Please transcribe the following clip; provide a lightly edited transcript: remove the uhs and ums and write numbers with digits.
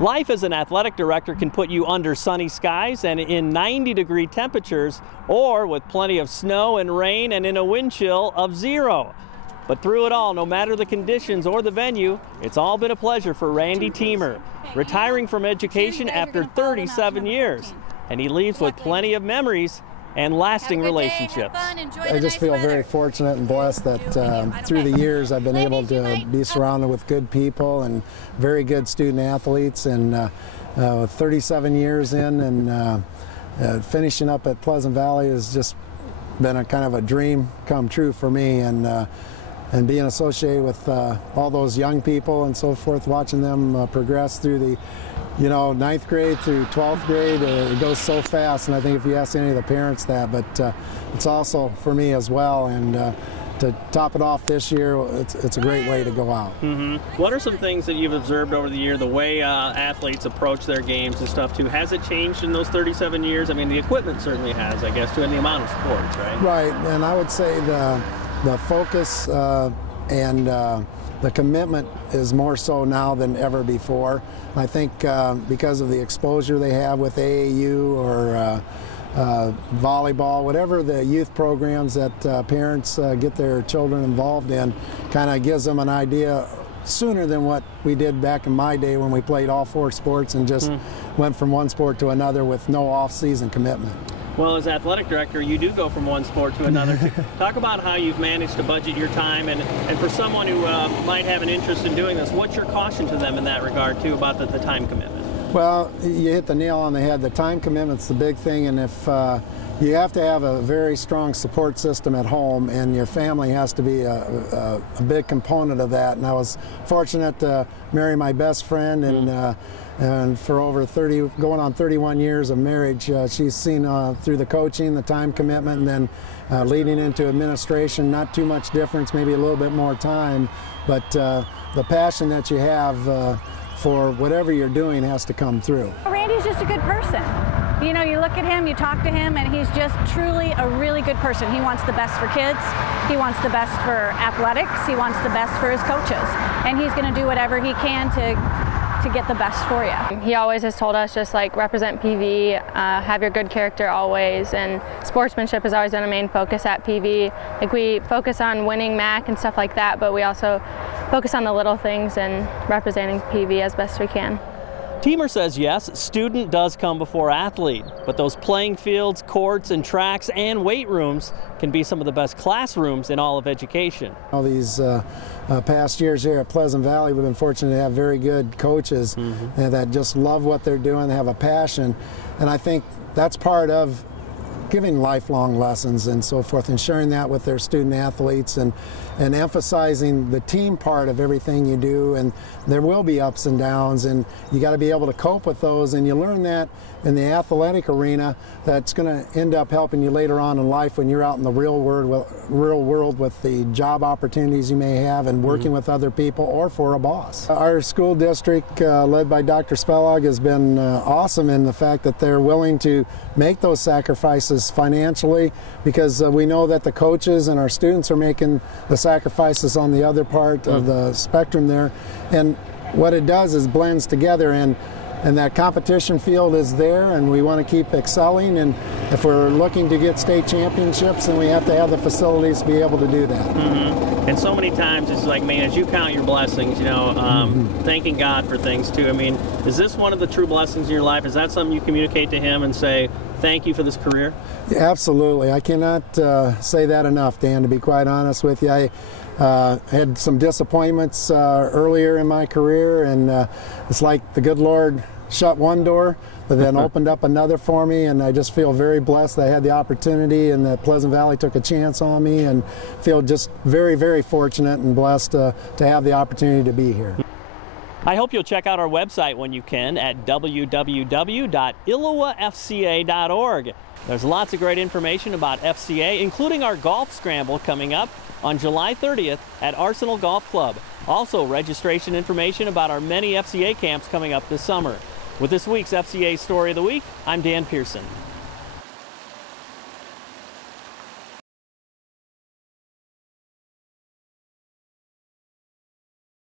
Life as an athletic director can put you under sunny skies and in 90-degree temperatures, or with plenty of snow and rain and in a wind chill of 0. But through it all, no matter the conditions or the venue, it's all been a pleasure for Randy Teymer, retiring from education after 37 years. And he leaves with plenty of memories and lasting relationships. I just feel very fortunate and blessed that through the years I've been able to be surrounded with good people and very good student athletes, and 37 years in and finishing up at Pleasant Valley has just been a kind of a dream come true for me, and being associated with all those young people and so forth, watching them progress through the 9th grade through 12th grade, it goes so fast, and I think if you ask any of the parents that, but it's also for me as well, and to top it off this year, it's a great way to go out. What are some things that you've observed over the year, the way athletes approach their games and stuff too? Has it changed in those 37 years? I mean, the equipment certainly has, I guess, too, and the amount of sports, right? Right, and I would say the focus and the commitment is more so now than ever before. I think because of the exposure they have with AAU or volleyball, whatever the youth programs that parents get their children involved in, kind of gives them an idea sooner than what we did back in my day when we played all 4 sports and just went from one sport to another with no off-season commitment. Well, as athletic director, you do go from one sport to another. Talk about how you've managed to budget your time, and for someone who might have an interest in doing this, what's your caution to them in that regard, too, about the time commitment? Well, you hit the nail on the head. The time commitment's the big thing, and if you have to have a very strong support system at home, and your family has to be a big component of that. And I was fortunate to marry my best friend, and for over 30, going on 31 years of marriage, she's seen through the coaching, the time commitment, and then leading into administration, not too much difference, maybe a little bit more time, but the passion that you have for whatever you're doing has to come through. Randy's just a good person. You know, you look at him, you talk to him, and he's just truly a really good person. He wants the best for kids, he wants the best for athletics, he wants the best for his coaches, and he's going to do whatever he can to get the best for you. He always has told us just like represent PV, have your good character always, and sportsmanship has always been a main focus at PV. Like we focus on winning MAC and stuff like that, but we also focus on the little things and representing PV as best we can. Teymer says yes, student does come before athlete, but those playing fields, courts, and tracks and weight rooms can be some of the best classrooms in all of education. All these past years here at Pleasant Valley, we've been fortunate to have very good coaches that just love what they're doing, they have a passion, and I think that's part of giving lifelong lessons and so forth, and sharing that with their student athletes, and emphasizing the team part of everything you do. And there will be ups and downs, and you got to be able to cope with those, and you learn that in the athletic arena. That's going to end up helping you later on in life when you're out in the real world with the job opportunities you may have and working with other people or for a boss. Our school district, led by Dr. Spellag, has been awesome in the fact that they're willing to make those sacrifices financially, because we know that the coaches and our students are making the sacrifices on the other part of the spectrum there. And what it does is blends together, and that competition field is there, and we want to keep excelling, and if we're looking to get state championships, then we have to have the facilities to be able to do that. And so many times it's like, man, as you count your blessings, you know, thanking God for things too. I mean, is this one of the true blessings in your life? Is that something you communicate to him and say, thank you for this career? Yeah, absolutely. I cannot say that enough, Dan, to be quite honest with you. I had some disappointments earlier in my career, and it's like the good Lord shut one door, but then opened up another for me, and I just feel very blessed that I had the opportunity, and that Pleasant Valley took a chance on me, and feel just very, very fortunate and blessed to have the opportunity to be here. I hope you'll check out our website when you can at www.illowafca.org. There's lots of great information about FCA, including our golf scramble coming up on July 30th at Arsenal Golf Club. Also, registration information about our many FCA camps coming up this summer. With this week's FCA Story of the Week, I'm Dan Pearson.